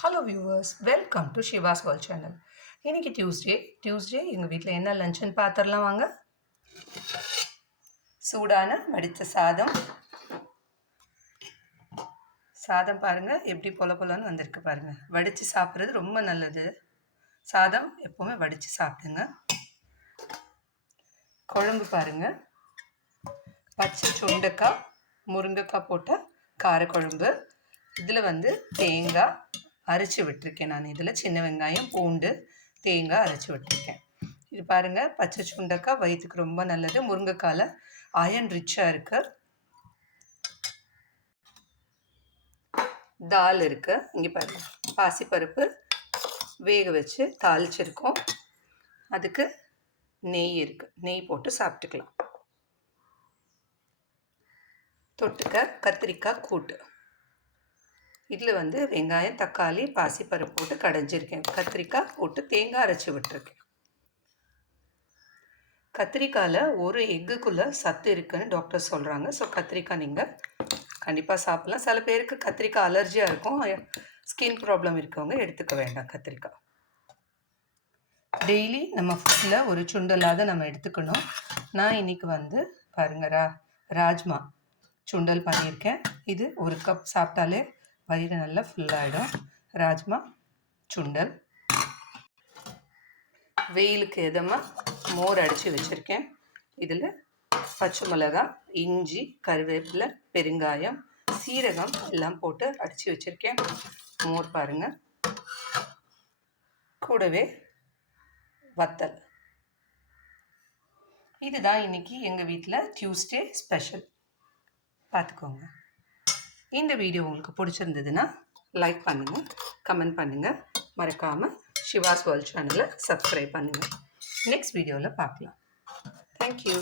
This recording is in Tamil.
Hello viewers, welcome to Shiva's world channel. இன்னைக்கு டியூஸ்டே எங்கள் வீட்டில் என்ன லஞ்சுன்னு பார்த்துடலாம் வாங்க. சூடான வடித்த சாதம் பாருங்கள் எப்படி பொலன்னு வந்திருக்கு பாருங்கள். வடித்து சாப்பிட்றது ரொம்ப நல்லது. சாதம் எப்போவுமே வடித்து சாப்பிடுங்க. குழம்பு பாருங்கள், பச்சை சுண்டைக்காய் முருங்கைக்காய் போட்ட காரக்குழம்பு. இதில் தேங்காய் அரைச்சி விட்டுருக்கேன். நான் இதில் சின்ன வெங்காயம் பூண்டு தேங்காய் அரைச்சி விட்டுருக்கேன். இது பாருங்கள், பச்சை சுண்டைக்காய் வயிற்றுக்கு ரொம்ப நல்லது. முருங்கைக்காயில் அயன் ரிச்சாக இருக்குது. தால் இருக்குது. இங்கே பாருங்கள், பாசிப்பருப்பு வேக வச்சு தாளிச்சிருக்கோம். அதுக்கு நெய் இருக்குது, நெய் போட்டு சாப்பிட்டுக்கலாம். தொட்டுக்க கத்திரிக்காய் கூட்டு. இதில் வெங்காயம் தக்காளி பாசிப்பருப்பு போட்டு கடைஞ்சிருக்கேன். கத்திரிக்காய் போட்டு தேங்காய் அரைச்சி விட்டுருக்கேன். கத்திரிக்காயில் ஒரு எக்குக்குள்ளே சத்து இருக்குதுன்னு டாக்டர் சொல்கிறாங்க. ஸோ கத்திரிக்காய் நீங்கள் கண்டிப்பாக சாப்பிட்லாம். சில பேருக்கு கத்திரிக்காய் அலர்ஜியாக இருக்கும், ஸ்கின் ப்ராப்ளம் இருக்கவங்க எடுத்துக்க வேண்டாம் கத்திரிக்காய். டெய்லி நம்ம ஃபுட்டில் ஒரு சுண்டலாவது நம்ம எடுத்துக்கணும். நான் இன்றைக்கி பாருங்கள் ராஜ்மா சுண்டல் பண்ணியிருக்கேன். இது ஒரு கப் சாப்பிட்டாலே வயிறு நல்லா ஃபுல்லாகிடும். ராஜ்மா சுண்டல். வெயிலுக்கு எதமாக மோர் அடித்து வச்சுருக்கேன். இதில் பச்சை மிளகாய் இஞ்சி கருவேப்பிலை பெருங்காயம் சீரகம் எல்லாம் போட்டு அடித்து வச்சுருக்கேன். மோர் பாருங்கள், கூடவே வத்தல். இதுதான் இன்றைக்கி எங்கள் வீட்டில் டியூஸ்டே ஸ்பெஷல். பார்த்துக்கோங்க. இந்த வீடியோ உங்களுக்கு பிடிச்சிருந்ததுன்னா லைக் பண்ணுங்கள், கமெண்ட் பண்ணுங்கள். மறக்காமல் ஷிவாஸ் வேர்ல்ட் சேனலை சப்ஸ்கிரைப் பண்ணுங்கள். நெக்ஸ்ட் வீடியோவில் பார்க்கலாம். தேங்க்யூ.